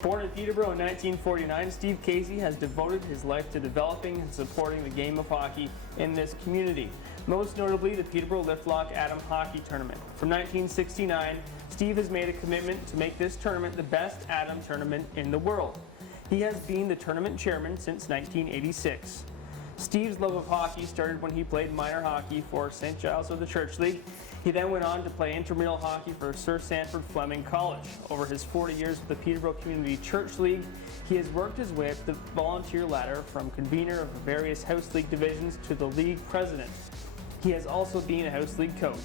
Born in Peterborough in 1949, Steve Casey has devoted his life to developing and supporting the game of hockey in this community, most notably the Peterborough Liftlock Atom Hockey Tournament. From 1969, Steve has made a commitment to make this tournament the best Atom tournament in the world. He has been the tournament chairman since 1986. Steve's love of hockey started when he played minor hockey for St. Giles of the Church League. He then went on to play intramural hockey for Sir Sanford Fleming College. Over his 40 years with the Peterborough Community Church League, he has worked his way up the volunteer ladder from convener of the various house league divisions to the league president. He has also been a house league coach.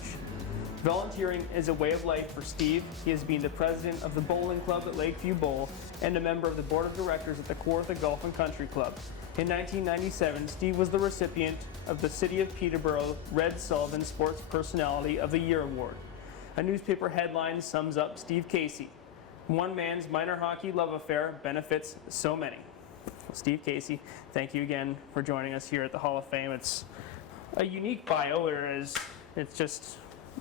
Volunteering is a way of life for Steve. He has been the president of the bowling club at Lakeview Bowl and a member of the board of directors at the Kawartha Golf and Country Club. In 1997, Steve was the recipient of the City of Peterborough Red Sullivan Sports Personality of the Year Award. A newspaper headline sums up Steve Casey. One man's minor hockey love affair benefits so many. Well, Steve Casey, thank you again for joining us here at the Hall of Fame. It's a unique bio, whereas it's just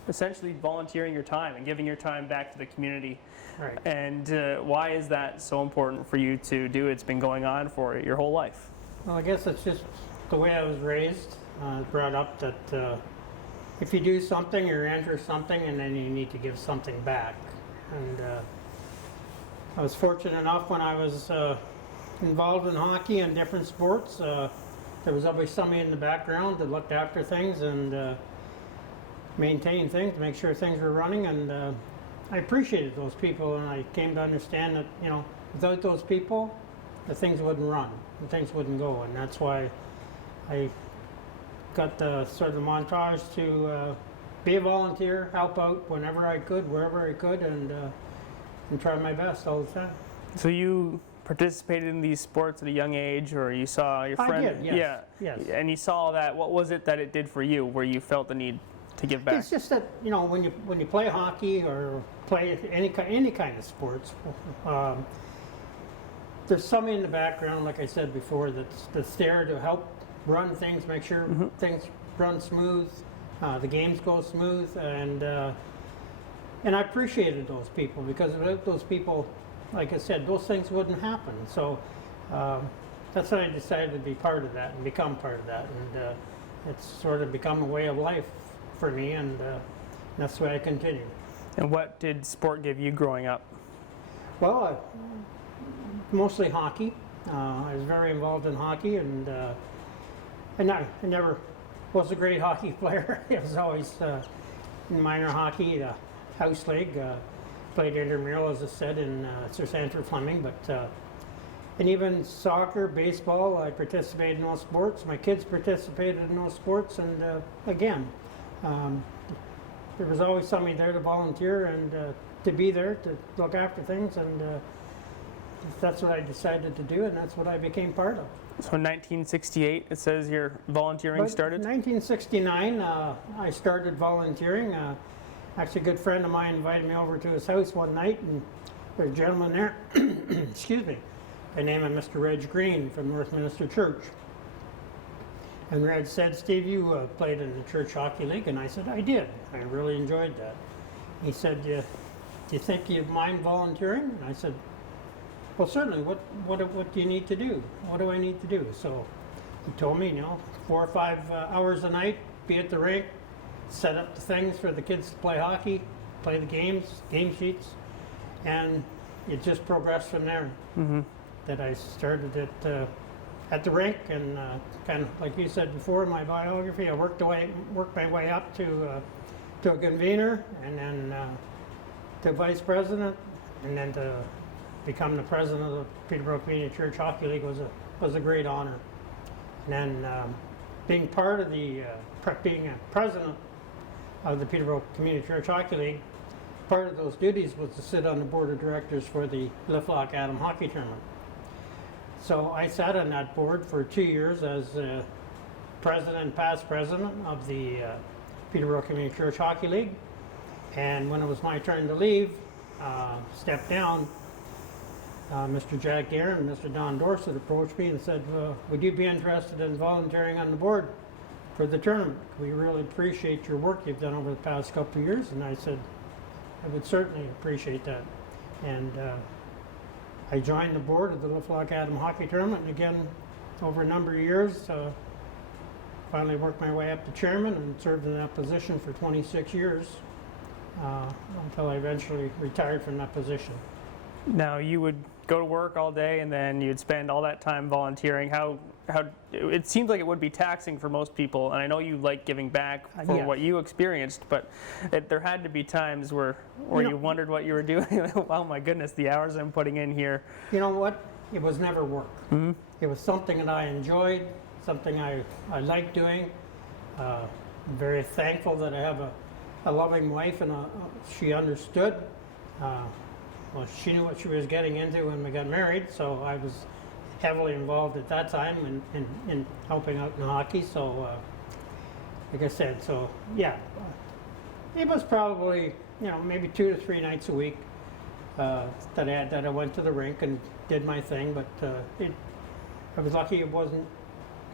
essentially volunteering your time and giving your time back to the community. Right. And why is that so important for you to do? It's been going on for your whole life. Well, I guess it's just the way I was raised, brought up that if you do something or enter something, and then you need to give something back. And I was fortunate enough when I was involved in hockey and different sports, there was always somebody in the background that looked after things and maintained things, to make sure things were running. And I appreciated those people, and I came to understand that, you know, without those people, the things wouldn't run. And things wouldn't go, and that's why I got the sort of montage to be a volunteer, help out whenever I could, wherever I could, and try my best all the time. So you participated in these sports at a young age, or you saw your friend? I did, yes. Yeah. Yes. And you saw that. What was it that it did for you, where you felt the need to give back? It's just that, you know, when you play hockey or play any kind of sports, there's somebody in the background, like I said before, that's there to help run things, make sure things run smooth, the games go smooth, and I appreciated those people, because without those people, like I said, those things wouldn't happen. So that's why I decided to be part of that and become part of that, and it's sort of become a way of life for me, and that's the way I continue. And what did sport give you growing up? Well, mostly hockey. I was very involved in hockey, and I never was a great hockey player. I was always in minor hockey, house league, played intramural, as I said, in Sir Sanford Fleming, but and even soccer, baseball, I participated in those sports. My kids participated in those sports, and again, there was always somebody there to volunteer and to be there to look after things, and that's what I decided to do, and that's what I became part of. So in 1968, it says your volunteering started? In 1969, I started volunteering. Actually, a good friend of mine invited me over to his house one night, and there's a gentleman there, excuse me, by the name of Mr. Reg Green from Northminster Church. And Reg said, "Steve, you played in the church hockey league?" And I said, "I did. I really enjoyed that." He said, "Do you think you'd mind volunteering?" And I said, "Well, certainly. What do you need to do? What do I need to do?" So he told me, you know, 4 or 5 hours a night, be at the rink, set up the things for the kids to play hockey, play the games, game sheets, and it just progressed from there. That I started it at the rink, and kind of like you said before in my biography, I worked my way up to a convener, and then to vice president, and then to become the president of the Peterborough Community Church Hockey League was a great honor. And then being part of the being a president of the Peterborough Community Church Hockey League, part of those duties was to sit on the board of directors for the Liftlock Atom Hockey Tournament. So I sat on that board for 2 years as president, past president of the Peterborough Community Church Hockey League. And when it was my turn to leave, step down, Mr. Jack Guerin and Mr. Don Dorset approached me and said, "Would you be interested in volunteering on the board for the tournament? We really appreciate your work you've done over the past couple of years." And I said, "I would certainly appreciate that." And I joined the board of the Liftlock Adam Hockey Tournament, and again, over a number of years, finally worked my way up to chairman and served in that position for 26 years until I eventually retired from that position. Now, you would go to work all day and then you'd spend all that time volunteering. How it seems like it would be taxing for most people, and I know you like giving back for Yeah. what you experienced, but there had to be times where you wondered what you were doing. Oh my goodness, the hours I'm putting in here. You know what? It was never work. Mm-hmm. It was something that I enjoyed, something I liked doing. I'm very thankful that I have a loving wife, and she understood. Well, she knew what she was getting into when we got married, so I was heavily involved at that time in helping out in hockey. So, like I said, so yeah, it was probably maybe 2 to 3 nights a week that I went to the rink and did my thing. But I was lucky it wasn't.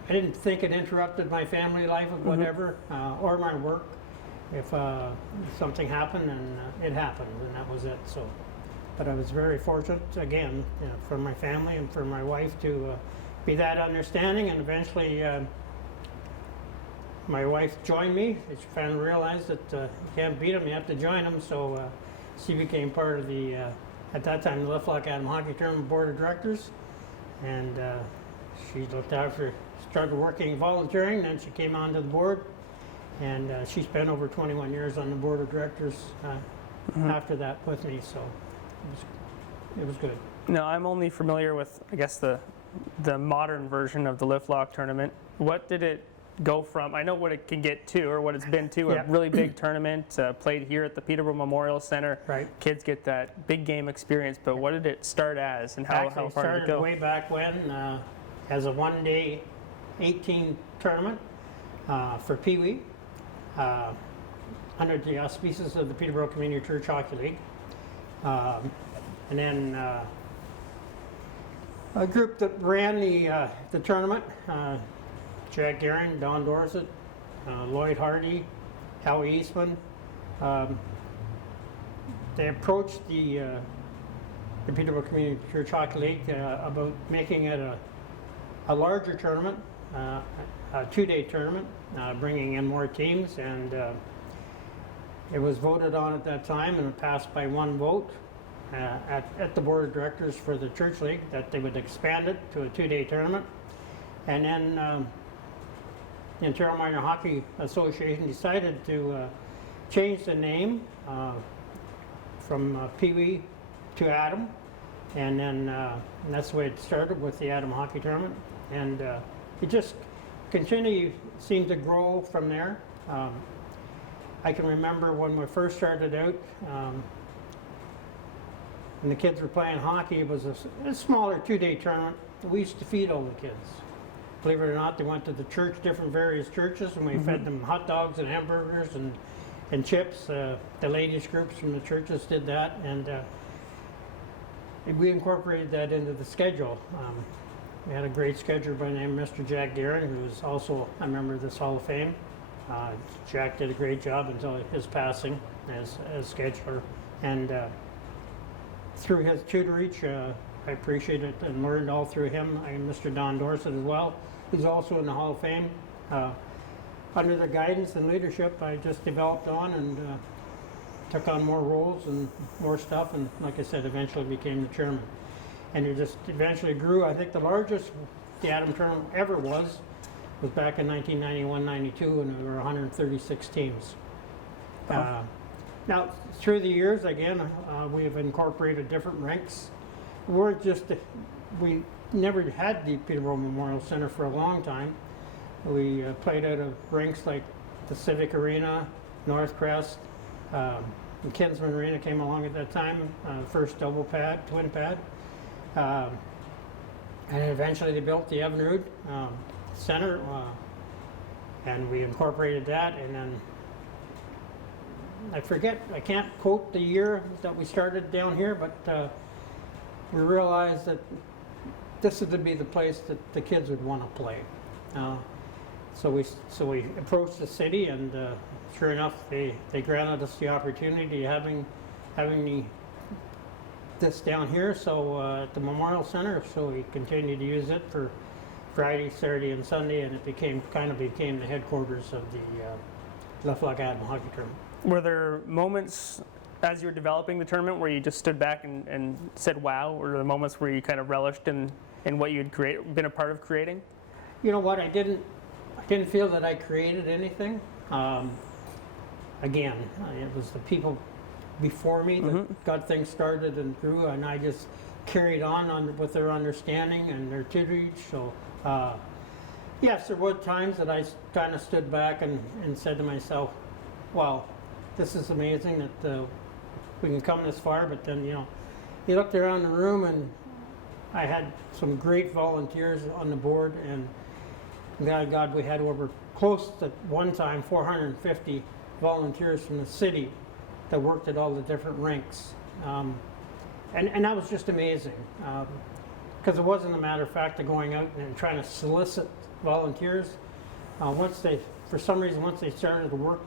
I didn't think it interrupted my family life or whatever, or my work. If something happened, and it happened, and that was it. So. But I was very fortunate, again, for my family and for my wife to be that understanding, and eventually my wife joined me. She finally realized that you can't beat them, you have to join them, so she became part of the, at that time, the Liftlock Adam Hockey Tournament Board of Directors, and she looked after, started working volunteering, then she came onto the board, and she spent over 21 years on the Board of Directors after that with me, so. It was good. No, I'm only familiar with, I guess, the modern version of the Liftlock tournament. What did it go from? I know what it can get to, or what it's been to, a really big tournament played here at the Peterborough Memorial Center. Right. Kids get that big game experience, but what did it start as, and how far did it go? It started way back when as a one-day 18 tournament for Pee Wee under the auspices of the Peterborough Community Church Hockey League. And then a group that ran the tournament, Jack Guerin, Don Dorsett, Lloyd Hardy, Howie Eastman, they approached the Peterborough Community Church Hockey League about making it a larger tournament, a 2-day tournament, bringing in more teams, and it was voted on at that time, and it passed by 1 vote at the board of directors for the church league that they would expand it to a 2-day tournament. And then the Ontario Minor Hockey Association decided to change the name from Pee Wee to Adam, and then and that's the way it started with the Adam Hockey Tournament, and it just continued, seemed to grow from there. I can remember when we first started out, when the kids were playing hockey, it was a smaller 2-day tournament. We used to feed all the kids. Believe it or not, they went to the church, different various churches, and we fed them hot dogs and hamburgers and chips. The ladies groups from the churches did that, and we incorporated that into the schedule. We had a great scheduler by the name of Mr. Jack Guerin, who was also a member of this Hall of Fame. Jack did a great job until his passing as scheduler, and through his tutorage, I appreciate it and learned all through him. And Mr. Don Dorsett as well, who's also in the Hall of Fame. Under their guidance and leadership, I just developed on and took on more roles and more stuff, and like I said, eventually became the chairman. And it just eventually grew. I think the largest the Adam tournament ever was back in 1991-92, when there were 136 teams. Now, through the years, again, we have incorporated different rinks. We never had the Peterborough Memorial Center for a long time. We played out of rinks like the Civic Arena, North Crest, and Kinsman Arena came along at that time, first double pad, twin pad. And eventually they built the Evinrude Center, and we incorporated that, and then I can't quote the year that we started down here, but we realized that this would be the place that the kids would want to play. So we approached the city, and sure enough, they granted us the opportunity, having the this down here, so at the Memorial Center, so we continued to use it for Friday, Saturday, and Sunday, and it became the headquarters of the Lift Lock Adam hockey tournament. Were there moments as you were developing the tournament where you just stood back and said wow, or were there moments where you kind of relished in what you'd been a part of creating? You know what, I didn't feel that I created anything. Again, it was the people before me that got things started and grew, and I just carried on with their understanding and their tutelage. So yes, there were times that I kind of stood back and said to myself, wow, this is amazing that we can come this far. But then, you looked around the room, and I had some great volunteers on the board, and God, we had over close to one time 450 volunteers from the city that worked at all the different rinks. And that was just amazing, because it wasn't a matter of fact of going out and trying to solicit volunteers. Once they started to work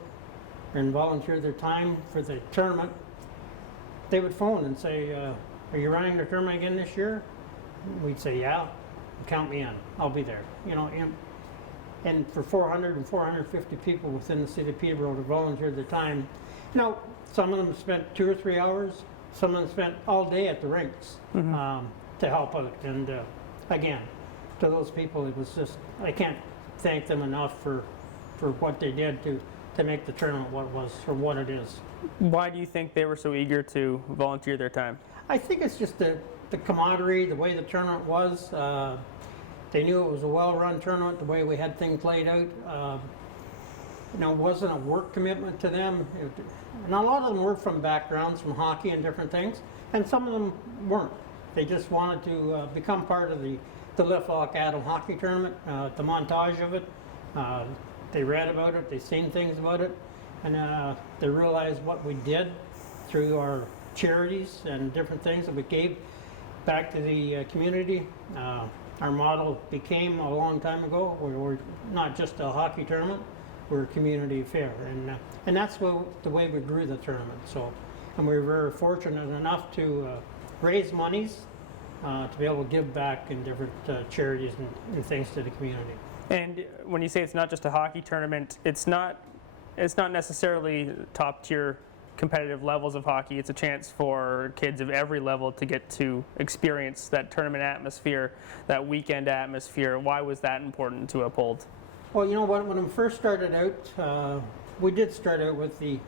and volunteer their time for the tournament, they would phone and say, are you running the tournament again this year? We'd say, yeah, count me in, I'll be there. And for 400 and 450 people within the city of Peterborough to volunteer their time, some of them spent 2 or 3 hours, some of them spent all day at the rinks to help out. And again, to those people, it was just, I can't thank them enough for what they did to make the tournament what it was, or what it is. Why do you think they were so eager to volunteer their time? I think it's just the camaraderie, the way the tournament was. They knew it was a well-run tournament, the way we had things laid out. It wasn't a work commitment to them. And a lot of them were from backgrounds, from hockey and different things, and some of them weren't. They just wanted to become part of the Lift Lock Adam hockey tournament, the montage of it. They read about it, they seen things about it, and they realized what we did through our charities and different things that we gave back to the community. Our model became a long time ago, we're not just a hockey tournament, we're a community affair, and that's the way we grew the tournament. So, and we were very fortunate enough to raise monies to be able to give back in different charities and things to the community. And when you say it's not just a hockey tournament, it's not necessarily top tier competitive levels of hockey. It's a chance for kids of every level to get to experience that tournament atmosphere, that weekend atmosphere. Why was that important to uphold? Well, you know what, when we first started out, we did start out with the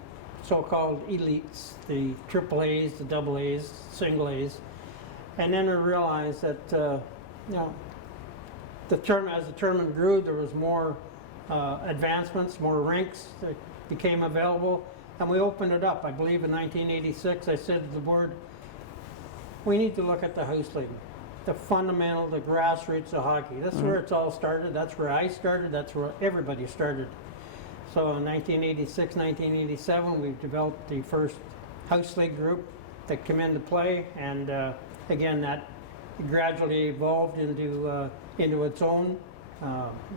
so-called elites, the triple A's, the double A's, single A's, and then we realized that the tournament, as the tournament grew, there was more advancements, more rinks that became available, and we opened it up. I believe in 1986, I said to the board, we need to look at the house league, the fundamental, the grassroots of hockey. This is where it's all started. That's where I started. That's where everybody started. So in 1986, 1987, we developed the first house league group that came into play, and again, that gradually evolved into its own.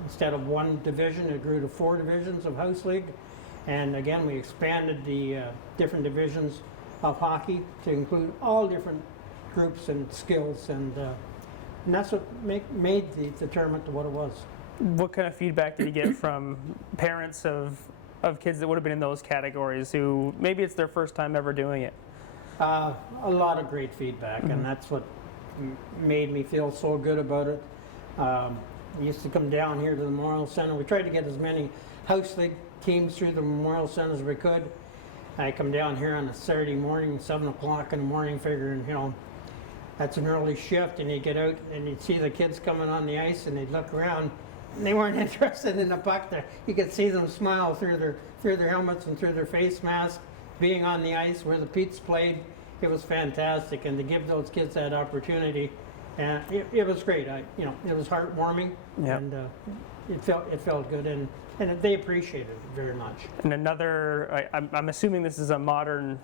Instead of one division, it grew to 4 divisions of house league. And again, we expanded the different divisions of hockey to include all different groups and skills, and that's what made the tournament to what it was. What kind of feedback did you get from parents of kids that would have been in those categories who maybe it's their first time ever doing it? A lot of great feedback, and that's what made me feel so good about it. We used to come down here to the Memorial Center. We tried to get as many house league teams through the Memorial Center as we could. I come down here on a Saturday morning, 7 o'clock in the morning, figuring, that's an early shift, and you get out and you'd see the kids coming on the ice, and they'd look around, and they weren't interested in the puck. There, you could see them smile through their helmets and through their face masks, being on the ice where the Pete's played. It was fantastic, and to give those kids that opportunity, and it was great. It was heartwarming, and it felt good, and they appreciated it very much. And I'm assuming this is a modern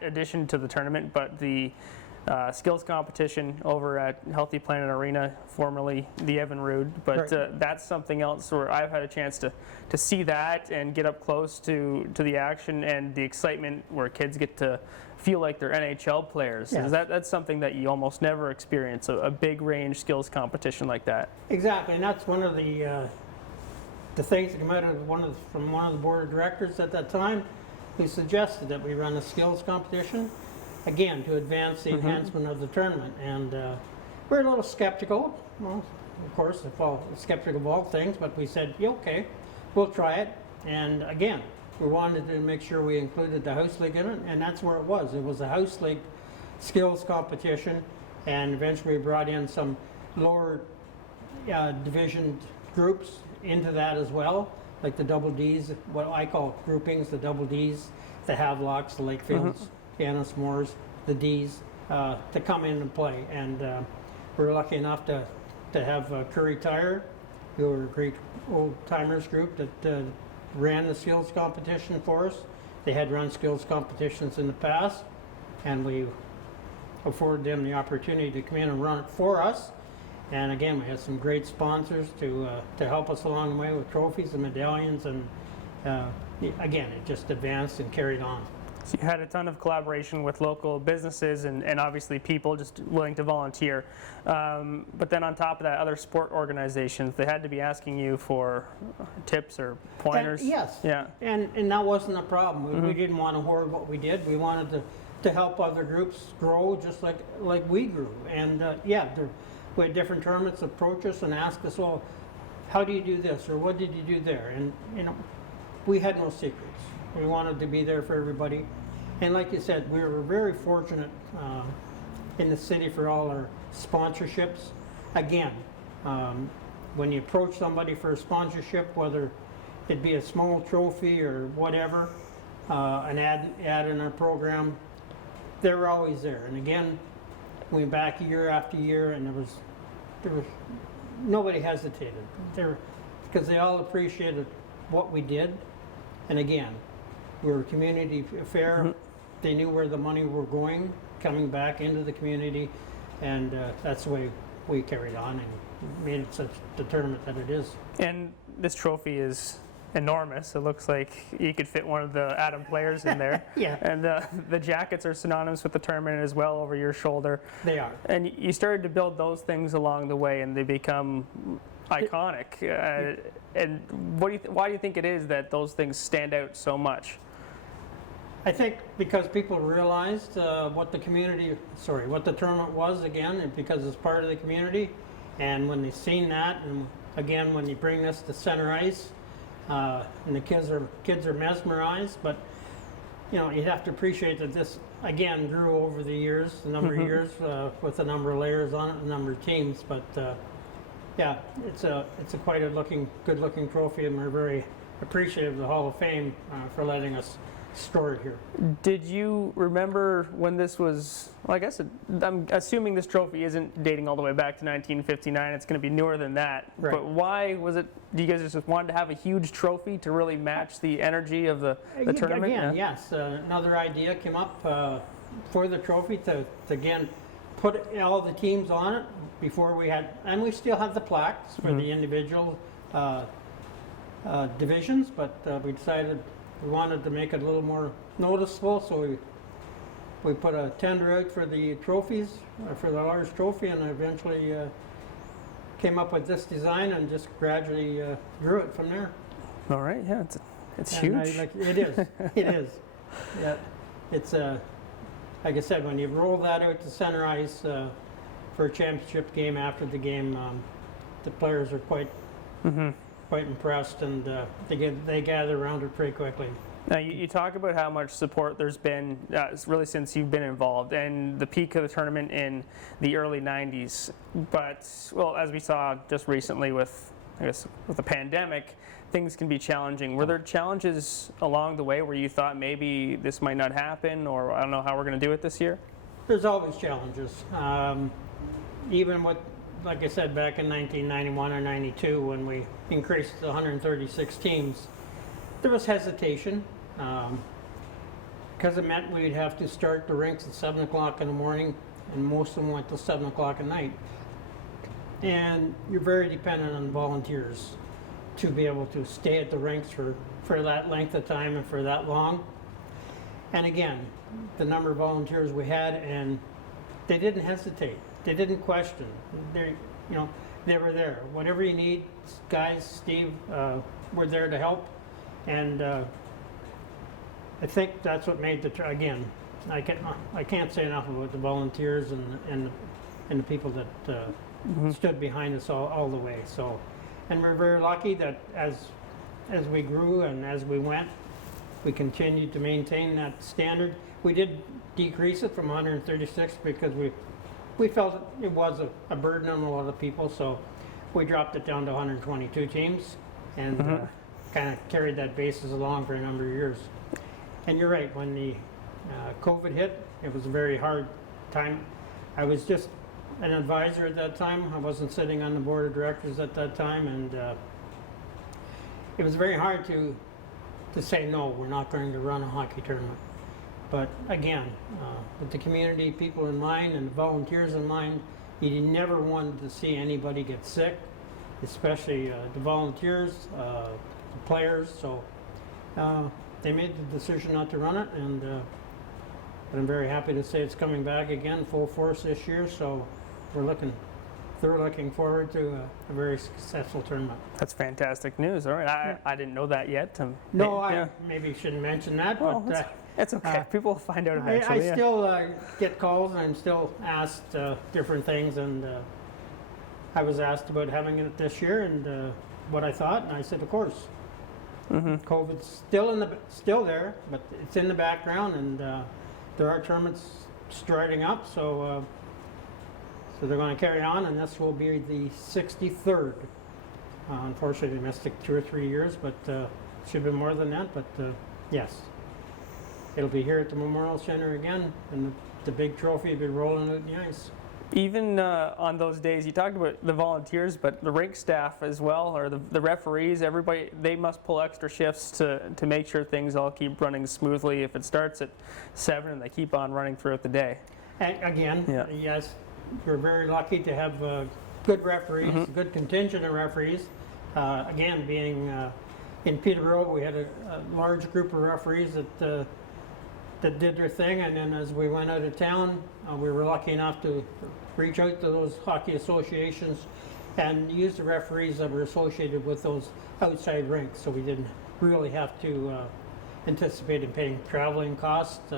addition to the tournament, but the skills competition over at Healthy Planet Arena, formerly the Evan Rood, but that's something else where I've had a chance to see that and get up close to the action and the excitement where kids get to feel like they're NHL players. Yes. That's something that you almost never experience, a big range skills competition like that. Exactly, and that's one of the things that came out of from one of the board of directors at that time, who suggested that we run a skills competition, again, to advance the enhancement of the tournament. And we're a little skeptical, well, of course, skeptical of all things, but we said, yeah, okay, we'll try it. And again, we wanted to make sure we included the house league in it, and that's where it was. It was a house league skills competition, and eventually we brought in some lower division groups into that as well, like the double Ds, what I call groupings, the double Ds, the Havelocks, the Lakefields, the Ennismores, the Ds, to come in and play. And we're lucky enough to have Curry Tire, who are a great old timers group that ran the skills competition for us. They had run skills competitions in the past, and we afforded them the opportunity to come in and run it for us. And again, we had some great sponsors to help us along the way with trophies and medallions, and again, it just advanced and carried on. So you had a ton of collaboration with local businesses and obviously people just willing to volunteer. But then on top of that, other sport organizations, they had to be asking you for tips or pointers. And, yes. Yeah. And that wasn't a problem. We didn't want to hoard what we did. We wanted to help other groups grow just like we grew. And we had different tournaments approach us and ask us, well, how do you do this, or what did you do there? And we had no secrets. We wanted to be there for everybody. And like you said, we were very fortunate in the city for all our sponsorships. Again, when you approach somebody for a sponsorship, whether it be a small trophy or whatever, an ad in our program, they were always there. And again, we went back year after year, and there was nobody hesitated. Because they all appreciated what we did. And again, we were a community affair. They knew where the money were going, coming back into the community, and that's the way we carried on and made it such the tournament that it is. And this trophy is enormous. It looks like you could fit one of the Adam players in there. Yeah. And the jackets are synonymous with the tournament as well, over your shoulder. They are. And you started to build those things along the way, and they become iconic. And why do you think it is that those things stand out so much? I think because people realized what the tournament was again, and because it's part of the community. And when they've seen that, and again, when you bring this to center ice, and the kids are mesmerized. But you have to appreciate that this again grew over the years, the number of years, with a number of layers on it, a number of teams. But it's a quite good looking trophy, and we're very appreciative of the Hall of Fame for letting us store it here. Did you remember when this was, well, I guess I'm assuming this trophy isn't dating all the way back to 1959, it's going to be newer than that. Right. But why was it, do you guys just wanted to have a huge trophy to really match the energy of the tournament? Again, yes, another idea came up for the trophy to again put all the teams on it before we had, and we still have the plaques for the individual divisions, but we decided we wanted to make it a little more noticeable, so we put a tender out for the trophies, for the large trophy, and eventually came up with this design and just gradually grew it from there. All right, yeah, it's And huge. it is, it is. Yeah, it's like I said, when you roll that out to center ice for a championship game after the game, the players are quite impressed, and they gather around it pretty quickly. Now, you talk about how much support there's been really since you've been involved, and the peak of the tournament in the early 90s. But, well, as we saw just recently with the pandemic, things can be challenging. Were there challenges along the way where you thought maybe this might not happen, or I don't know how we're going to do it this year? There's always challenges. Even with, like I said, back in 1991 or 92, when we increased to 136 teams, there was hesitation, because it meant we'd have to start the rinks at 7 o'clock in the morning, and most of them went till 7 o'clock at night. And you're very dependent on volunteers to be able to stay at the rinks for that length of time and for that long. And again, the number of volunteers we had, and they didn't hesitate. They didn't question. They were there. Whatever you need, guys, Steve, we're there to help. And I think that's what made again, I can't say enough about the volunteers and the people that stood behind us all the way. So, and we're very lucky that as we grew and as we went, we continued to maintain that standard. We did decrease it from 136 because we felt it was a burden on a lot of people, so we dropped it down to 122 teams and kind of carried that basis along for a number of years. And you're right, when the COVID hit, it was a very hard time. I was just an advisor at that time. I wasn't sitting on the board of directors at that time, and it was very hard to say, no, we're not going to run a hockey tournament. But again, with the community people in mind and the volunteers in mind, you never wanted to see anybody get sick, especially the volunteers, the players. So they made the decision not to run it, and but I'm very happy to say it's coming back again full force this year. So they're looking forward to a very successful tournament. That's fantastic news. All right, I didn't know that yet. No, I maybe shouldn't mention that, well, but it's okay. People will find out eventually. I still get calls, and I'm still asked different things, and I was asked about having it this year and what I thought, and I said, of course. COVID's still there, but it's in the background, and there are tournaments starting up, so they're going to carry on, and this will be the 63rd. Unfortunately, we missed it 2 or 3 years, but it should have been more than that. But yes, it'll be here at the Memorial Center again, and the big trophy will be rolling out the ice. Even on those days, you talked about the volunteers, but the rink staff as well, or the referees, everybody, they must pull extra shifts to make sure things all keep running smoothly. If it starts at 7 and they keep on running throughout the day. And again, yes, we're very lucky to have good referees, a good contingent of referees. Again, being in Peterborough, we had a large group of referees that did their thing, and then as we went out of town, we were lucky enough to reach out to those hockey associations and use the referees that were associated with those outside rinks, so we didn't really have to anticipate in paying traveling costs.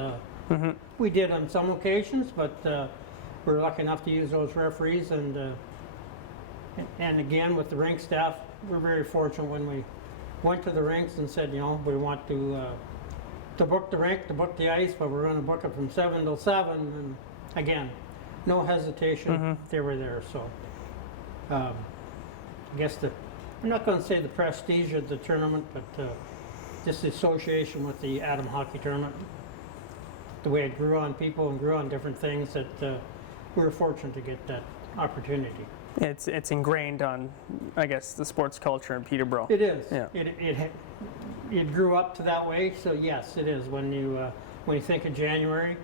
We did on some occasions, but we were lucky enough to use those referees, and again with the rink staff, we're very fortunate when we went to the rinks and said, we want to book the rink, to book the ice, but we're going to book it from 7 till 7, and again, no hesitation, they were there. So I guess I'm not going to say the prestige of the tournament, but just the association with the Atom Hockey Tournament, the way it grew on people and grew on different things, that we were fortunate to get that opportunity. It's ingrained on, I guess, the sports culture in Peterborough. It is. Yeah. It grew up to that way, so yes, it is. When you think of January,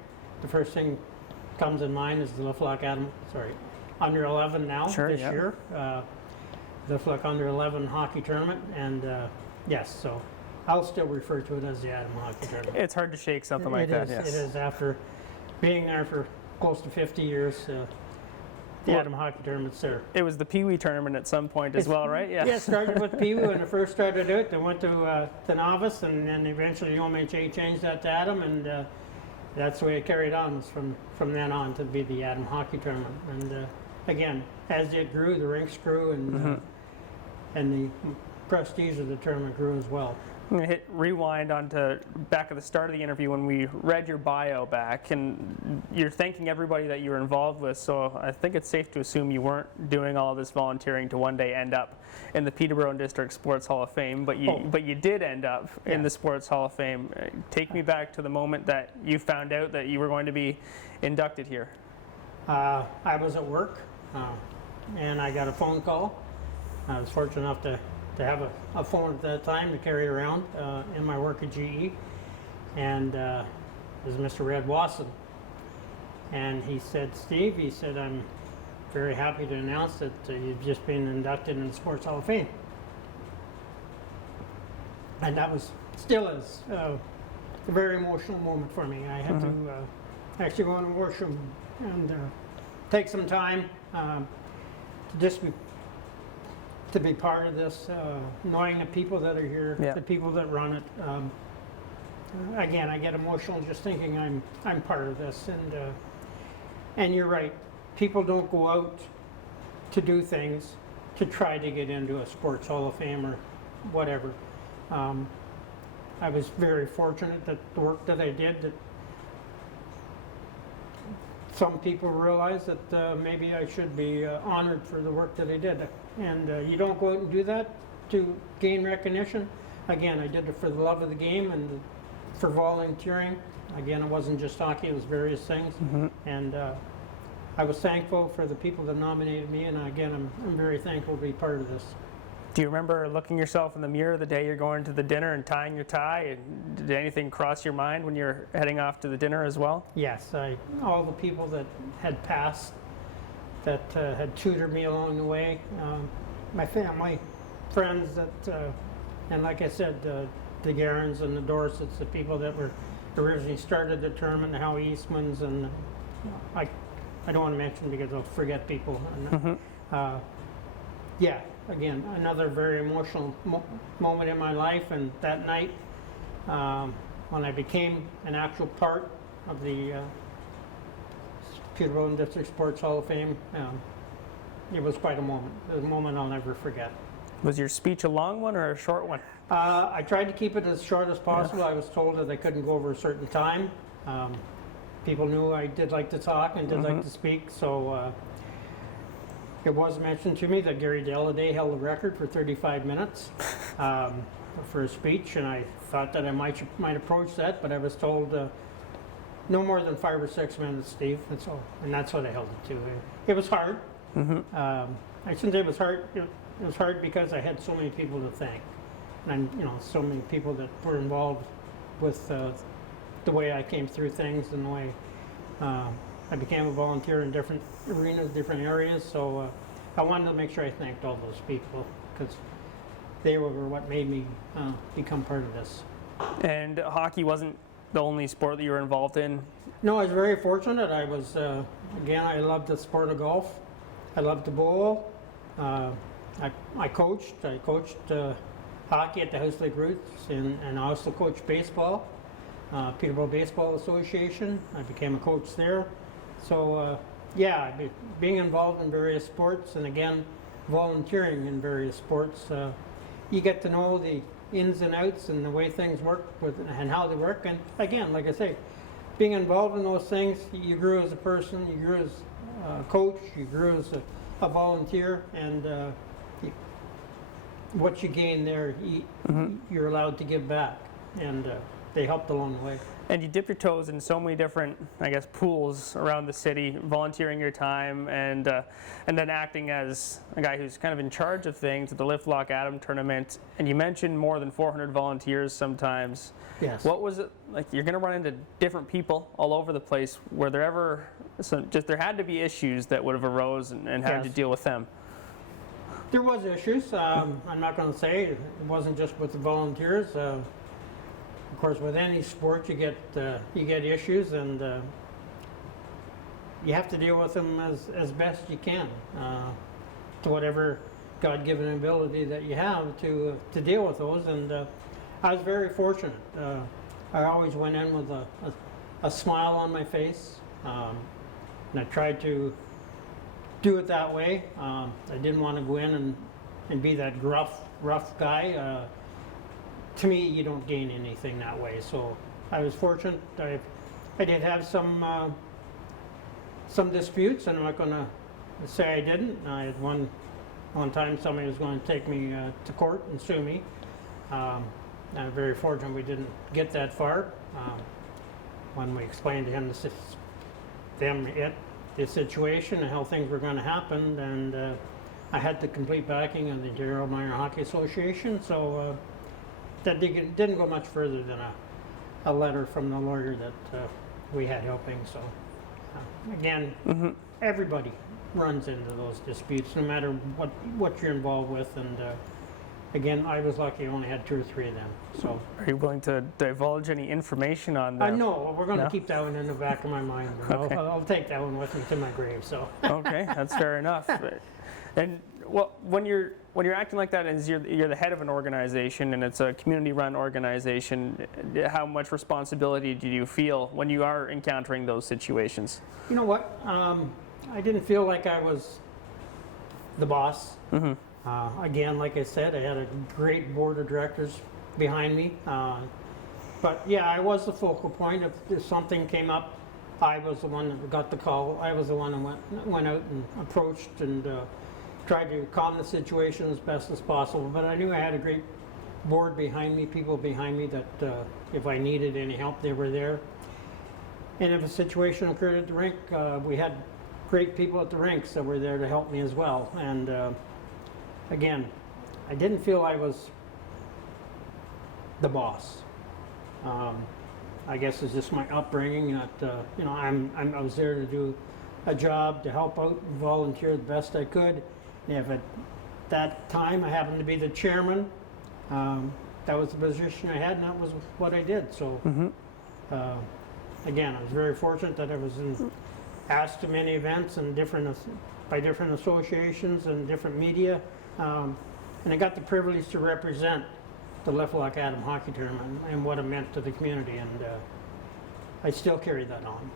the first thing comes in mind is the Lifflock under 11 now this year. The Lifflock under 11 hockey tournament, and yes, so I'll still refer to it as the Atom Hockey Tournament. It's hard to shake something like that. Yes. It is. After being there for close to 50 years. The Atom Hockey Tournament's there. It was the Pee Wee tournament at some point as well, right? Yeah, it started with Pee Wee when it first started out. They went to novice, and then eventually the OMHA changed that to Atom, and that's the way it carried on. Was from then on to be the Atom Hockey Tournament. And again, as it grew, the rinks grew, and the prestige of the tournament grew as well. I'm going to hit rewind onto back at the start of the interview when we read your bio back, and you're thanking everybody that you were involved with, so I think it's safe to assume you weren't doing all this volunteering to one day end up in the Peterborough District Sports Hall of Fame, but you did end up in the Sports Hall of Fame. Take me back to the moment that you found out that you were going to be inducted here. I was at work, and I got a phone call. I was fortunate enough to have a phone at that time to carry around in my work at GE, and it was Mr. Red Wasson. And he said, Steve, I'm very happy to announce that you've just been inducted in the Sports Hall of Fame. And that was still is a very emotional moment for me. I had to actually go in and worship and take some time to just to be part of this, knowing the people that are here, Yeah. the people that run it. Again, I get emotional just thinking I'm part of this, and you're right. People don't go out to do things to try to get into a sports Hall of Fame or whatever. I was very fortunate that the work that I did, that some people realize that maybe I should be honored for the work that I did. And you don't go out and do that to gain recognition. Again, I did it for the love of the game and for volunteering. Again, it wasn't just hockey, it was various things. And I was thankful for the people that nominated me, and again, I'm very thankful to be part of this. Do you remember looking yourself in the mirror the day you're going to the dinner and tying your tie? And did anything cross your mind when you're heading off to the dinner as well? Yes, all the people that had passed, that had tutored me along the way, my family, friends that, and like I said, the Garens and the Dorsets, the people that were originally started the tournament, the Howie Eastmans, and I don't want to mention because I'll forget people. And, yeah, again, another very emotional moment in my life, and that night, when I became an actual part of the Peterborough District Sports Hall of Fame, it was quite a moment. It was a moment I'll never forget. Was your speech a long one or a short one? I tried to keep it as short as possible. I was told that I couldn't go over a certain time. People knew I did like to talk and did like to speak, so it was mentioned to me that Gary Delladay held the record for 35 minutes for a speech, and I thought that I might approach that, but I was told no more than 5 or 6 minutes, Steve, and that's what I held it to. It was hard. I shouldn't say it was hard. It was hard because I had so many people to thank, and so many people that were involved with the way I came through things and the way I became a volunteer in different arenas, different areas. So I wanted to make sure I thanked all those people because they were what made me become part of this. And hockey wasn't the only sport that you were involved in? No, I was very fortunate. I was, again, I loved the sport of golf. I loved to bowl. I coached. I coached hockey at the House League Roots, and I also coached baseball. Peterborough Baseball Association. I became a coach there. So yeah, being involved in various sports, and again, volunteering in various sports, you get to know the ins and outs and the way things work and how they work. And again, like I say, being involved in those things, you grew as a person, you grew as a coach, you grew as a volunteer, and what you gain there, you're allowed to give back, and they helped along the way. And you dip your toes in so many different, I guess, pools around the city, volunteering your time, and then acting as a guy who's kind of in charge of things at the Lift Lock Adam tournament. And you mentioned more than 400 volunteers sometimes. Yes. What was it like? You're going to run into different people all over the place. Were there ever there had to be issues that would have arose, and how did you deal with them? There was issues. I'm not going to say it wasn't just with the volunteers. Of course, with any sport, you get issues, and you have to deal with them as best you can, to whatever God-given ability that you have to deal with those. And I was very fortunate. I always went in with a smile on my face, and I tried to do it that way. I didn't want to go in and be that gruff, rough guy. To me, you don't gain anything that way. So I was fortunate. I did have some disputes, and I'm not going to say I didn't. I had one time somebody was going to take me to court and sue me. I'm very fortunate we didn't get that far. When we explained to him the situation and how things were going to happen, and I had the complete backing of the Ontario Minor Hockey Association. So. That didn't go much further than a letter from the lawyer that we had helping. So again, everybody runs into those disputes, no matter what you're involved with, and again, I was lucky, I only had 2 or 3 of them. So Are you willing to divulge any information on that? no, we're going to No? keep that one in the back of my mind. Okay. I'll take that one with me to my grave. So Okay, that's fair enough. And well, when you're acting like that, as you're the head of an organization and it's a community-run organization, how much responsibility do you feel when you are encountering those situations? you know what? I didn't feel like I was the boss. Mm-hmm. Again, like I said, I had a great board of directors behind me. But yeah, I was the focal point. If something came up, I was the one that got the call. I was the one that went out and approached and tried to calm the situation as best as possible. But I knew I had a great board behind me, people behind me that if I needed any help, they were there. And if a situation occurred at the rink, we had great people at the rinks that were there to help me as well. And again, I didn't feel I was the boss. I guess it's just my upbringing that you know, I was there to do a job, to help out and volunteer the best I could. And if at that time I happened to be the chairman, that was the position I had, and that was what I did. So again, I was very fortunate that I was asked to many events and by different associations and different media, and I got the privilege to represent the Lifflock Adam Hockey Tournament and what it meant to the community, and I still carry that on.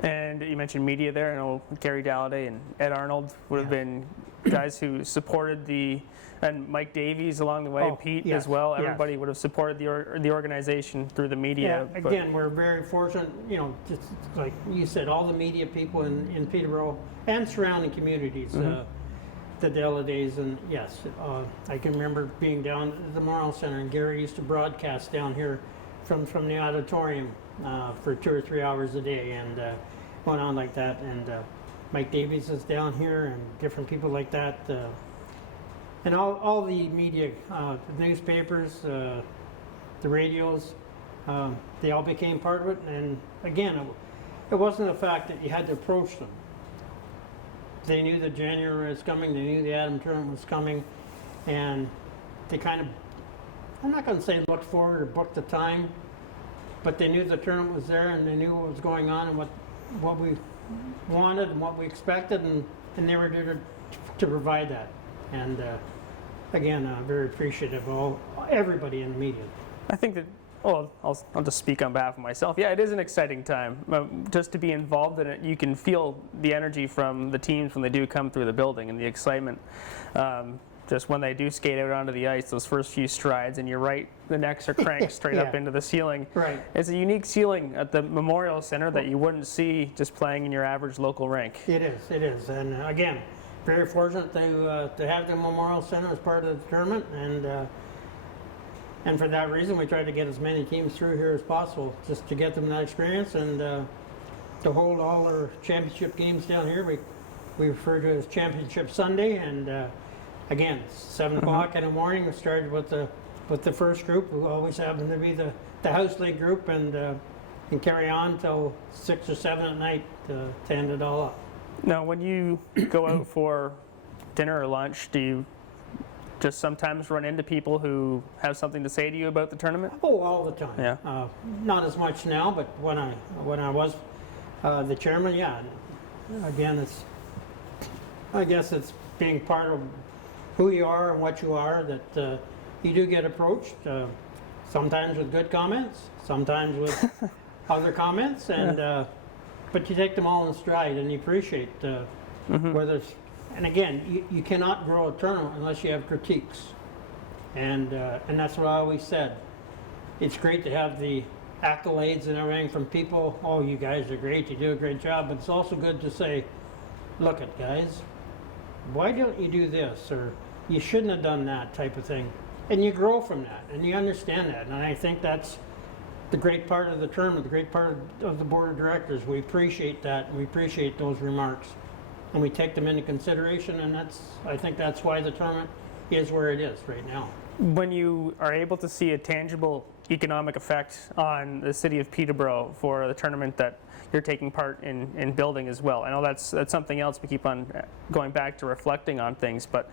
And you mentioned media there. I know Gary Dalliday and Ed Arnold would have been guys who supported and Mike Davies along the way, Oh, Pete yes, as well. yes. Everybody would have supported the organization through the media. Yeah, but- again, we're very fortunate, you know, just like you said, all the media people in Peterborough and surrounding communities, the Dallidays, and yes, I can remember being down at the Memorial Center, and Gary used to broadcast down here from the auditorium for 2 or 3 hours a day, and went on like that. And Mike Davies is down here, and different people like that. And all the media, the newspapers, the radios, they all became part of it. And again, it wasn't the fact that you had to approach them. They knew that January was coming, they knew the Adam tournament was coming, and they kind of, I'm not going to say looked forward or booked the time, but they knew the tournament was there, and they knew what was going on and what we wanted and what we expected, and they were there to provide that. And again, very appreciative of everybody in the media. I think that, well, I'll just speak on behalf of myself. Yeah, it is an exciting time. Just to be involved in it, you can feel the energy from the teams when they do come through the building and the excitement. Just when they do skate out onto the ice, those first few strides, and you're right, the necks are cranked straight up into the ceiling. Right. It's a unique ceiling at the Memorial Center that you wouldn't see just playing in your average local rink. It is. And again, very fortunate to have the Memorial Center as part of the tournament, and for that reason, we tried to get as many teams through here as possible, just to get them that experience, and to hold all our championship games down here. We refer to it as Championship Sunday, and again, 7 o'clock in the morning. We started with the first group, who always happened to be the house league group, and carry on till 6 or 7 at night to end it all up. Now, when you go out for dinner or lunch, do you just sometimes run into people who have something to say to you about the tournament? Oh, all the time. Yeah. Not as much now, but when I was the chairman, yeah. Again, I guess it's being part of who you are and what you are that you do get approached. Sometimes with good comments, sometimes with other comments, and but you take them all in stride and you appreciate whether it's. And again, you cannot grow a tournament unless you have critiques, and that's what I always said. It's great to have the accolades and everything from people. Oh, you guys are great, you do a great job. But it's also good to say, look it, guys, why don't you do this, or you shouldn't have done that type of thing, and you grow from that and you understand that. And I think that's the great part of the tournament, the great part of the board of directors. We appreciate that, and we appreciate those remarks. And we take them into consideration, and I think that's why the tournament is where it is right now. When you are able to see a tangible economic effect on the city of Peterborough for the tournament that you're taking part in building as well. I know that's something else we keep on going back to, reflecting on things, but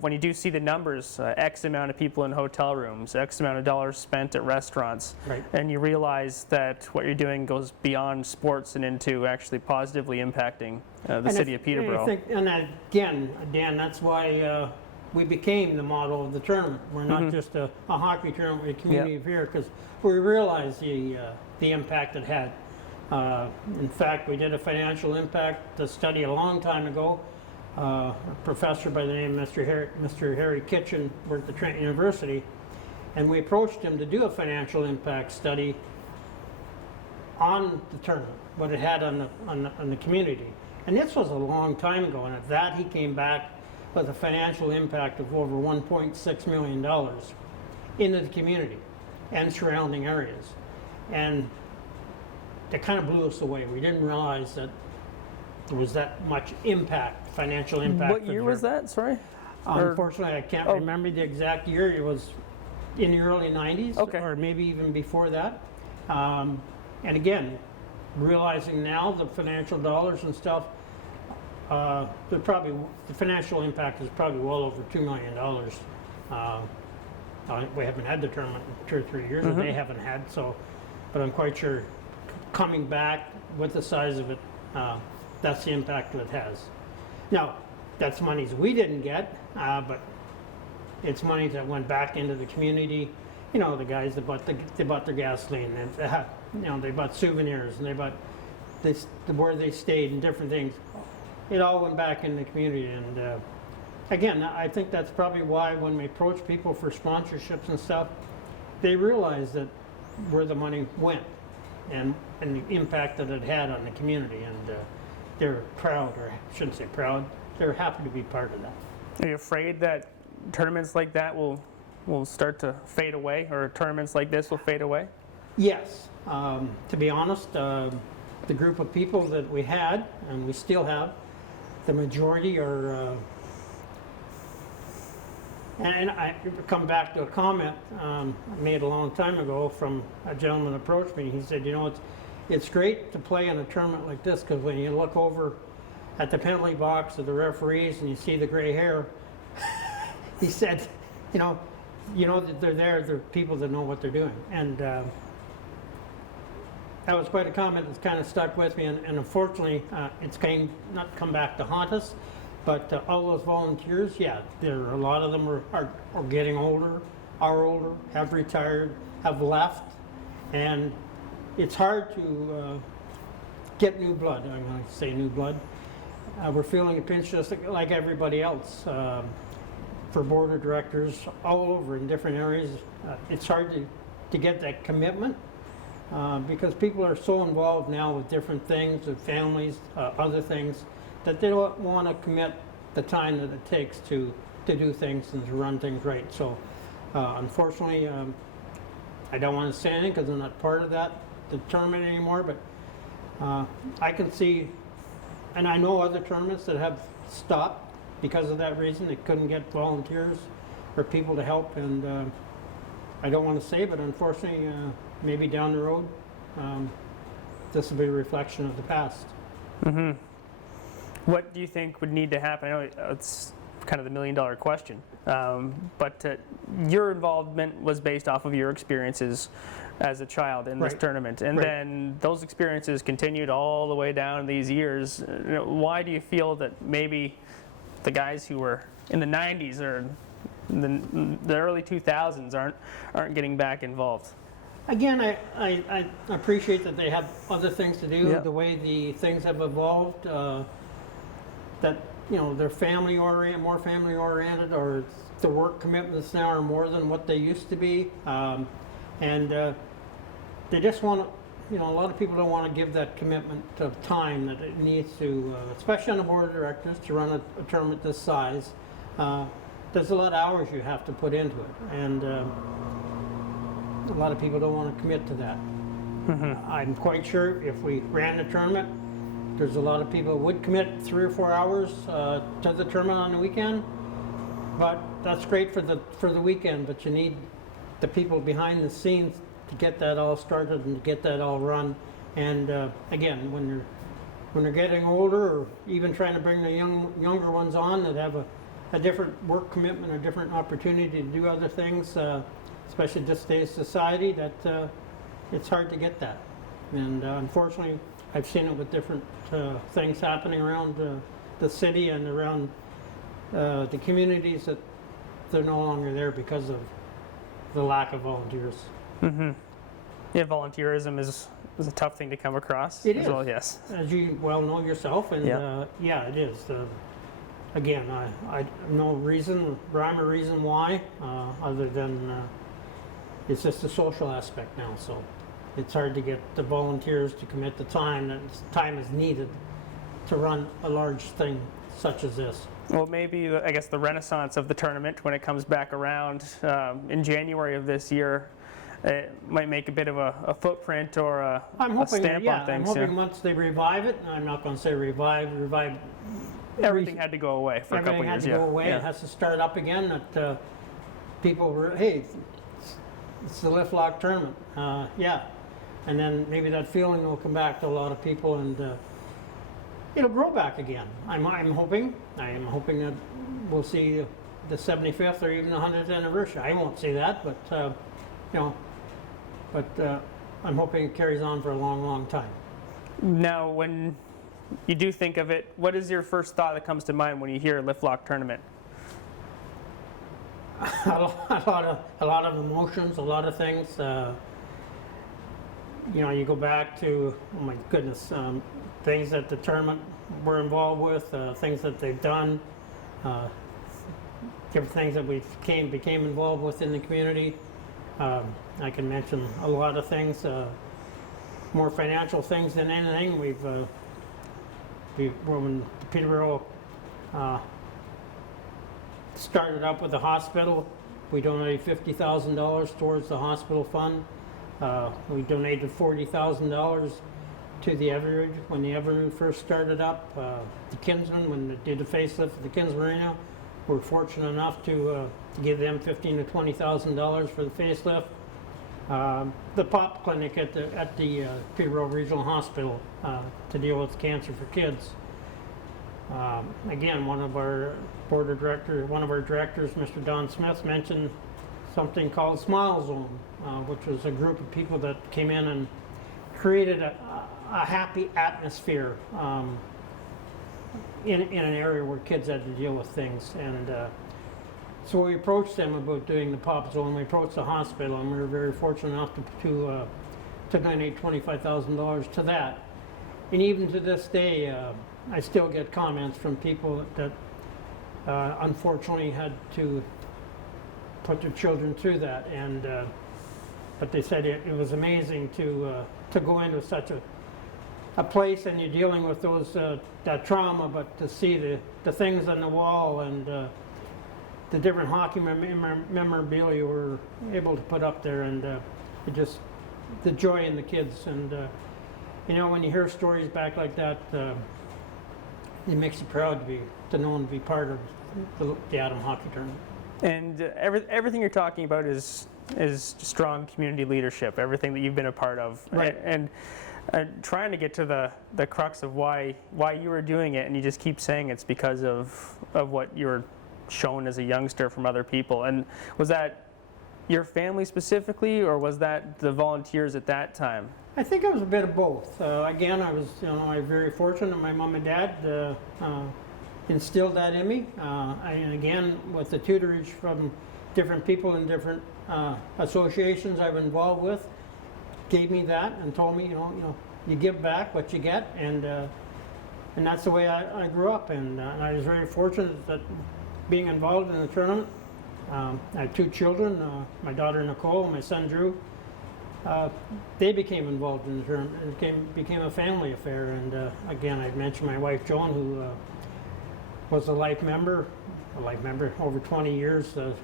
when you do see the numbers, X amount of people in hotel rooms, X amount of dollars spent at restaurants, Right. and you realize that what you're doing goes beyond sports and into actually positively impacting the city of Peterborough. I think, and again, Dan, that's why we became the model of the tournament. We're not just a hockey tournament, we're a community of here, because we realized the impact it had. In fact, we did a financial impact study a long time ago. A professor by the name of Mr. Harry Kitchen worked at Trent University, and we approached him to do a financial impact study on the tournament, what it had on the community. And this was a long time ago, and at that he came back with a financial impact of over $1.6 million into the community and surrounding areas. And that kind of blew us away. We didn't realize that there was that much impact, financial impact. What year was that? Sorry? Unfortunately, I can't remember the exact year. It was in the early 90s, or maybe even before that. And again, realizing now the financial dollars and stuff, the financial impact is probably well over $2 million. We haven't had the tournament in 2 or 3 years, and they haven't had, so, but I'm quite sure coming back with the size of it, that's the impact that it has. Now, that's monies we didn't get, but it's money that went back into the community. You know, the guys that bought their gasoline, and you know, they bought souvenirs, and they bought where they stayed and different things. It all went back in the community, and again, I think that's probably why when we approach people for sponsorships and stuff, they realize that where the money went and the impact that it had on the community, and they're proud, or I shouldn't say proud, they're happy to be part of that. Are you afraid that tournaments like that will start to fade away, or tournaments like this will fade away? Yes. To be honest, the group of people that we had, and we still have, the majority are, and I come back to a comment I made a long time ago from a gentleman approached me. He said, you know, it's great to play in a tournament like this, because when you look over at the penalty box of the referees and you see the gray hair, he said, you know that they're people that know what they're doing. And that was quite a comment that's kind of stuck with me, and unfortunately it's not come back to haunt us, but all those volunteers, yeah, a lot of them are getting older, are older, have retired, have left, and it's hard to get new blood. I'm going to say new blood. We're feeling a pinch just like everybody else. For board of directors all over in different areas, it's hard to get that commitment because people are so involved now with different things, with families, other things, that they don't want to commit the time that it takes to do things and to run things right. So unfortunately, I don't want to say anything because I'm not part of the tournament anymore, but I can see, and I know other tournaments that have stopped because of that reason. They couldn't get volunteers or people to help, and I don't want to say, but unfortunately, maybe down the road, this will be a reflection of the past. Mm-hmm. What do you think would need to happen? I know it's kind of the million-dollar question, but your involvement was based off of your experiences as a child in this tournament, and then those experiences continued all the way down these years. Why do you feel that maybe the guys who were in the 90s or the early 2000s aren't getting back involved? Again, I appreciate that they have other things to do. Yep. The way the things have evolved, that they're more family oriented, or the work commitments now are more than what they used to be, and they just want to. A lot of people don't want to give that commitment of time that it needs to, especially on the board of directors, to run a tournament this size. There's a lot of hours you have to put into it, and a lot of people don't want to commit to that. Mm-hmm. I'm quite sure if we ran the tournament, there's a lot of people who would commit 3 or 4 hours to the tournament on the weekend. But that's great for the weekend, but you need the people behind the scenes to get that all started and to get that all run And again, when they're getting older, or even trying to bring the younger ones on that have a different work commitment, a different opportunity to do other things, especially this day's society, that it's hard to get that. And unfortunately, I've seen it with different things happening around the city and around the communities, that they're no longer there because of the lack of volunteers. Mm-hmm. Yeah, volunteerism is a tough thing to come across. It as is. well, yes. As you well know yourself, and yeah, it is. Again, I no rhyme or reason why, other than it's just a social aspect now. So it's hard to get the volunteers to commit the time that time is needed to run a large thing such as this. Well, maybe, I guess, the renaissance of the tournament, when it comes back around in January of this year, it might make a bit of a footprint or a stamp on things. I'm hoping once they revive it, I'm not going to say revive. Everything had to go away for a couple years. Everything had to go away. It has to start up again. That people were, hey, it's the Lift Lock tournament. Yeah. And then maybe that feeling will come back to a lot of people, and it'll grow back again. I'm hoping. I am hoping that we'll see the 75th or even the 100th anniversary. I won't see that, but I'm hoping it carries on for a long, long time. Now, when you do think of it, what is your first thought that comes to mind when you hear Lift Lock tournament? a lot of emotions, a lot of things. You go back to, oh my goodness, things that the tournament were involved with, things that they've done, different things that we became involved with in the community. I can mention a lot of things, more financial things than anything. When Peterborough started up with the hospital, we donated $50,000 towards the hospital fund. We donated $40,000 to the Everett when the Everett first started up. The Kinsman, when they did the facelift of the Kinsman Arena, we were fortunate enough to give them $15,000 to $20,000 for the facelift. The POP clinic at the Peterborough Regional Hospital to deal with cancer for kids. Again, one of our directors, Mr. Don Smith, mentioned something called Smile Zone, which was a group of people that came in and created a happy atmosphere in an area where kids had to deal with things. And so we approached them about doing the POP Zone. We approached the hospital, and we were very fortunate enough to donate $25,000 to that. And even to this day, I still get comments from people that unfortunately had to put their children through that. And but they said it was amazing to go into such a place, and you're dealing with that trauma, but to see the things on the wall and the different hockey memorabilia we're able to put up there, and just the joy in the kids. And when you hear stories back like that, it makes you proud to know and to be part of the Adam Hockey Tournament. And everything you're talking about is strong community leadership, everything that you've been a part of. Right. And trying to get to the crux of why you were doing it, and you just keep saying it's because of what you were shown as a youngster from other people. And was that your family specifically, or was that the volunteers at that time? I think it was a bit of both. Again, I was very fortunate. My mom and dad instilled that in me. And again, with the tutorage from different people in different associations I was involved with, gave me that and told me, you give back what you get, and that's the way I grew up. And I was very fortunate that being involved in the tournament. I have two children, my daughter Nicole and my son Drew. They became involved in the tournament. It became a family affair. And again, I'd mentioned my wife Joan, who was a life member over 20 years of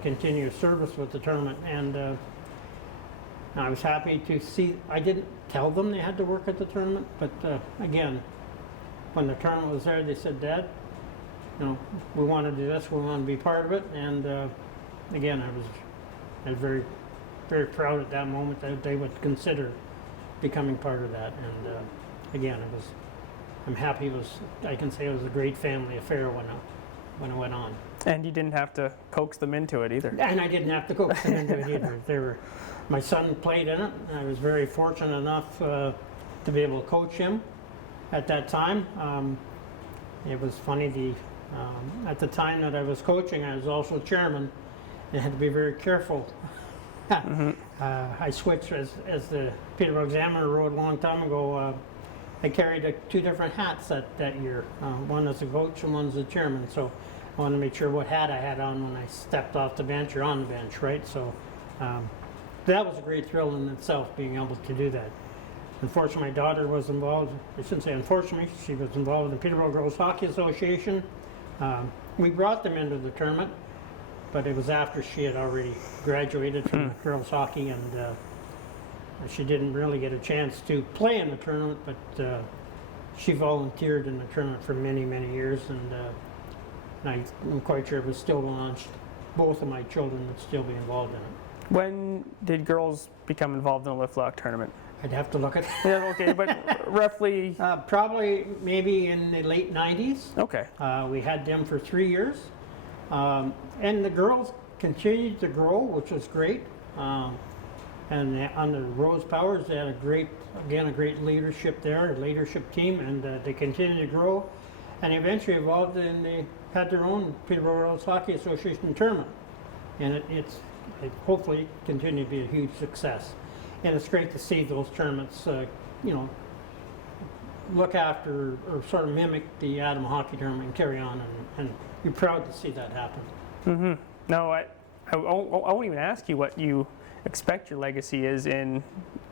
continuous service with the tournament. And I was happy to see. I didn't tell them they had to work at the tournament, but again, when the tournament was there, they said, "Dad, we want to do this. We want to be part of it." And again, I was very, very proud at that moment that they would consider becoming part of that. And again, I'm happy. I can say it was a great family affair when it went on. And you didn't have to coax them into it either. And I didn't have to coax them into it either. My son played in it, and I was very fortunate enough to be able to coach him at that time. It was funny, at the time that I was coaching, I was also chairman, and had to be very careful. I switched, as the Peterborough Examiner wrote a long time ago, I carried two different hats that year. One as a coach and one as a chairman. So I wanted to make sure what hat I had on when I stepped off the bench or on the bench, right? So that was a great thrill in itself, being able to do that. Unfortunately, my daughter was involved. I shouldn't say unfortunately, she was involved in the Peterborough Girls Hockey Association. We brought them into the tournament, but it was after she had already graduated from girls hockey, and she didn't really get a chance to play in the tournament, but she volunteered in the tournament for many, many years, and I'm quite sure it was still on. Both of my children would still be involved in it. When did girls become involved in the Liftlock tournament? I'd have to look at Yeah, okay, but roughly. probably maybe in the late 90s. Okay. We had them for 3 years. And the girls continued to grow, which was great. And on the Rose Powers, they had a great leadership there, a leadership team, and they continued to grow. And eventually evolved, and they had their own Peterborough Girls Hockey Association tournament. And it hopefully continued to be a huge success. And it's great to see those tournaments, look after or sort of mimic the Adam Hockey Tournament and carry on, and you're proud to see that happen. Mm-hmm. No, I won't even ask you what you expect your legacy is in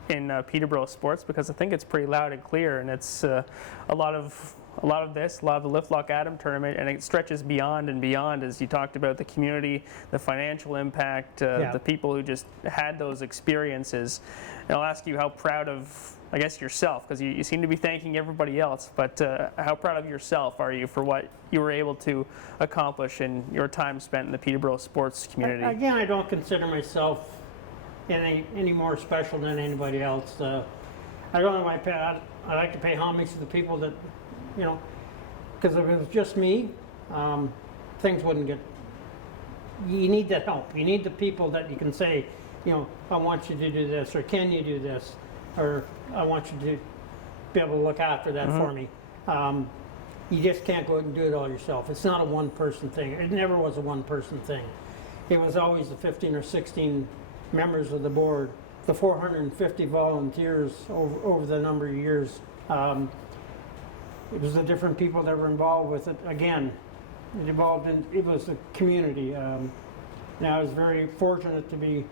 Peterborough sports, because I think it's pretty loud and clear, and it's a lot of the Liftlock Adam tournament, and it stretches beyond and beyond, as you talked about the community, the financial impact, the people who just had those experiences. And I'll ask you how proud of, I guess, yourself, because you seem to be thanking everybody else, but how proud of yourself are you for what you were able to accomplish in your time spent in the Peterborough sports community? Again, I don't consider myself any more special than anybody else. I don't know why I like to pay homage to the people that, because if it was just me, things wouldn't get. You need that help. You need the people that you can say, I want you to do this, or can you do this, or I want you to be able to look after that for me. You just can't go and do it all yourself. It's not a one-person thing. It never was a one-person thing. It was always the 15 or 16 members of the board, the 450 volunteers over the number of years. It was the different people that were involved with it. Again, it was the community. And I was very fortunate to be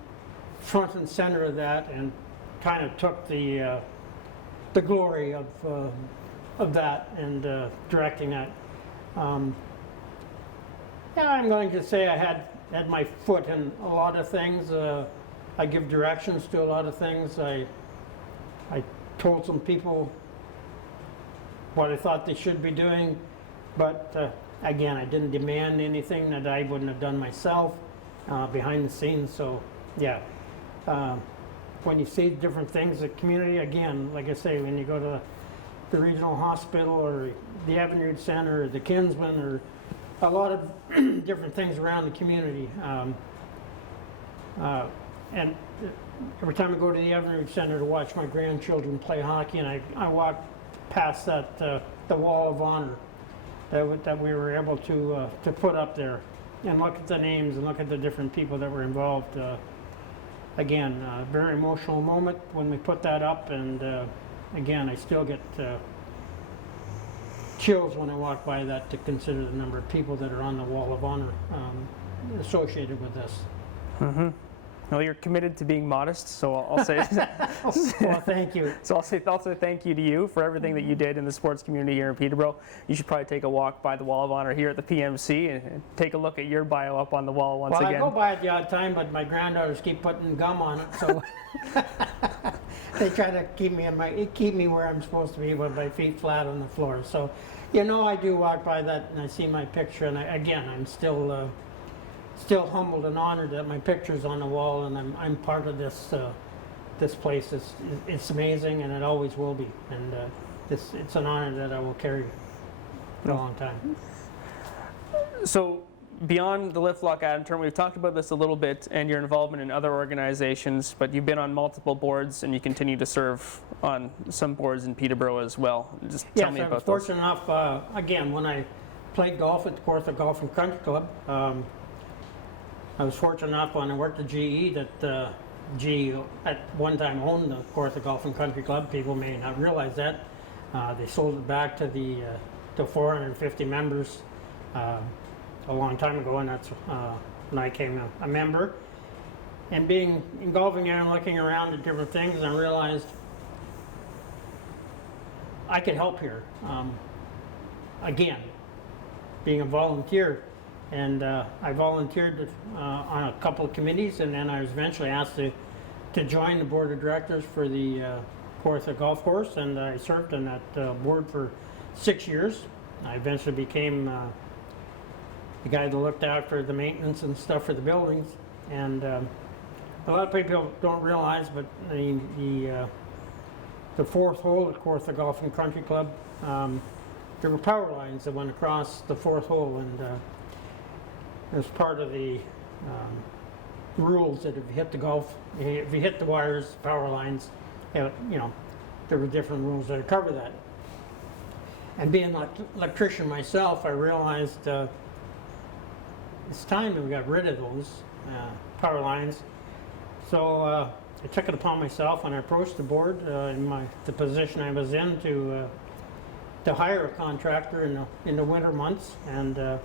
front and center of that, and kind of took the glory of that and directing that. I'm going to say I had my foot in a lot of things. I give directions to a lot of things. I told some people what I thought they should be doing, but again, I didn't demand anything that I wouldn't have done myself behind the scenes. So yeah, when you see different things, the community, again, like I say, when you go to the regional hospital or the Avenue Center or the Kinsman, or a lot of different things around the community, and every time I go to the Avenue Center to watch my grandchildren play hockey, and I walk past that the wall of honor that we were able to put up there, and look at the names and look at the different people that were involved. Again, a very emotional moment when we put that up, and again, I still get chills when I walk by that, to consider the number of people that are on the wall of honor associated with this. Mm-hmm. Well, you're committed to being modest, so I'll say. Well, thank you. So I'll say thank you to you for everything that you did in the sports community here in Peterborough. You should probably take a walk by the Wall of Honor here at the PMC and take a look at your bio up on the wall once again. Well, I go by it the odd time, but my granddaughters keep putting gum on it, so they try to keep me where I'm supposed to be, with my feet flat on the floor. So, I do walk by that, and I see my picture, and I'm still humbled and honored that my picture's on the wall, and I'm part of this this place is it's amazing, and it always will be. And it's an honor that I will carry for a long time. So beyond the Lift Lock Adam term, we've talked about this a little bit and your involvement in other organizations, but you've been on multiple boards and you continue to serve on some boards in Peterborough as well. Just tell me about those. Yes, I was fortunate enough, again, when I played golf at the Kawartha Golf and Country Club, I was fortunate enough when I worked at GE that GE at one time owned the Kawartha Golf and Country Club. People may not realize that. They sold it back to the to 450 members a long time ago, and that's when I became a member. And being in golfing there and looking around at different things, I realized I could help here. Again, being a volunteer, and I volunteered on a couple of committees, and then I was eventually asked to join the board of directors for the Kawartha Golf Course, and I served on that board for 6 years. I eventually became the guy that looked after the maintenance and stuff for the buildings. And a lot of people don't realize, but the fourth hole at Kawartha Golf and Country Club, there were power lines that went across the fourth hole, and as part of the rules that if you hit the golf, if you hit the wires, power lines, you know, there were different rules that cover that. And being an electrician myself, I realized it's time that we got rid of those power lines. So I took it upon myself, and I approached the board in the position I was in to hire a contractor in the winter months, and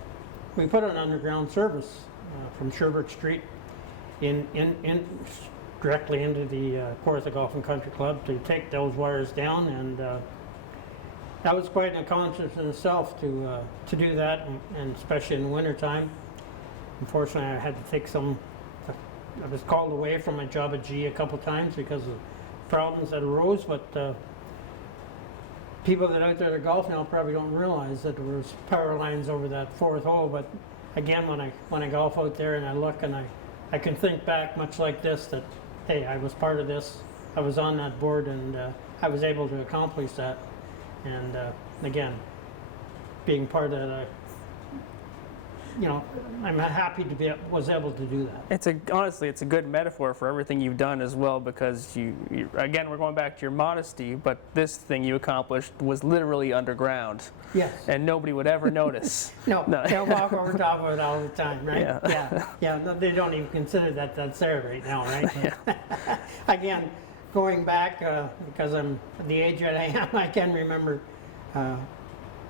we put an underground service from Sherbrooke Street in directly into the Kawartha Golf and Country Club to take those wires down, and that was quite an accomplishment in itself to do that, and especially in the winter time. Unfortunately, I had to take I was called away from my job at GE a couple times because of problems that arose, but people that are out there to golf now probably don't realize that there was power lines over that fourth hole. But again, when I golf out there and I look, and I can think back much like this, that hey, I was part of this, I was on that board, and I was able to accomplish that. And again, being part of that, I'm happy to was able to do that. Honestly, it's a good metaphor for everything you've done as well, because you again, we're going back to your modesty, but this thing you accomplished was literally underground. Yes. And nobody would ever notice. No, they'll walk over top of it all the time, right? Yeah. No, they don't even consider that's there right now, right? Yeah. Again, going back, because I'm the age that I am, I can remember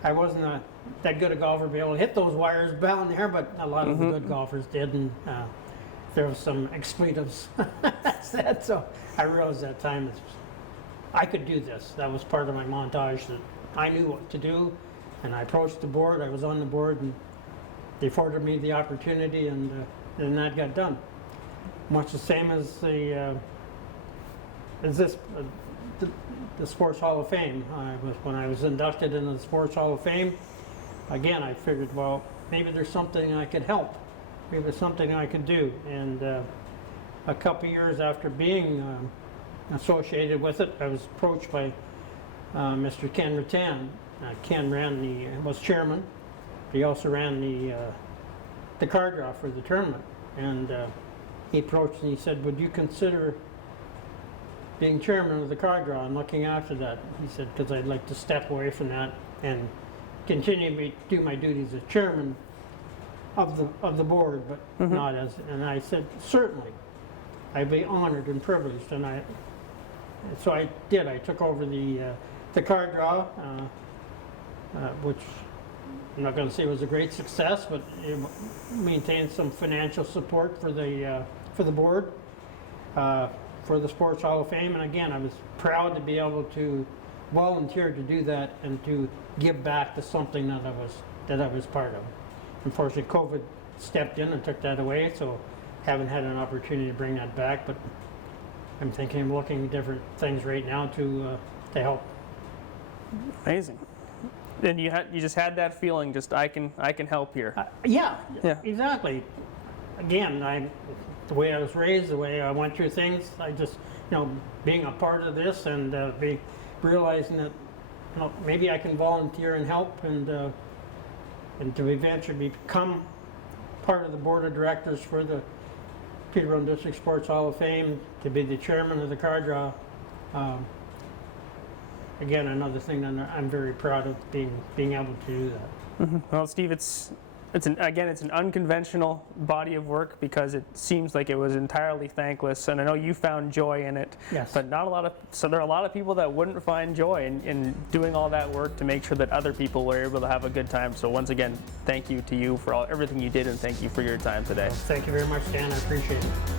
I wasn't that good a golfer to be able to hit those wires down there, but a lot of the good golfers did, and there was some expletives said, so I realized that time I could do this. That was part of my montage, that I knew what to do, and I approached the board. I was on the board, and they afforded me the opportunity, and then that got done. Much the same as the Sports Hall of Fame. When I was inducted into the Sports Hall of Fame, again, I figured, well, maybe there's something I could help. Maybe there's something I could do. And a couple years after being associated with it, I was approached by Mr. Ken Rattan. Ken was chairman. He also ran the card draw for the tournament. And he approached and he said, would you consider being chairman of the card draw and looking after that? He said, because I'd like to step away from that and continue to do my duties as chairman of the board, but not as. And I said, certainly, I'd be honored and privileged. And so I did. I took over the card draw, which I'm not going to say was a great success, but it maintained some financial support for the board. For the Sports Hall of Fame, and again, I was proud to be able to volunteer to do that and to give back to something that I was part of. Unfortunately, COVID stepped in and took that away, so haven't had an opportunity to bring that back. But I'm thinking of looking at different things right now to help. Amazing. And you just had that feeling, just I can help here. Yeah, exactly. Again, the way I was raised, the way I went through things, I just being a part of this and realizing that maybe I can volunteer and help and to eventually become part of the board of directors for the Peterborough District Sports Hall of Fame, to be the chairman of the car draw. Again, another thing that I'm very proud of being able to do that. Well, Steve, it's an unconventional body of work because it seems like it was entirely thankless, and I know you found joy in it. Yes. But so there are a lot of people that wouldn't find joy in doing all that work to make sure that other people were able to have a good time. So once again, thank you to you for everything you did, and thank you for your time today. Thank you very much, Dan. I appreciate it.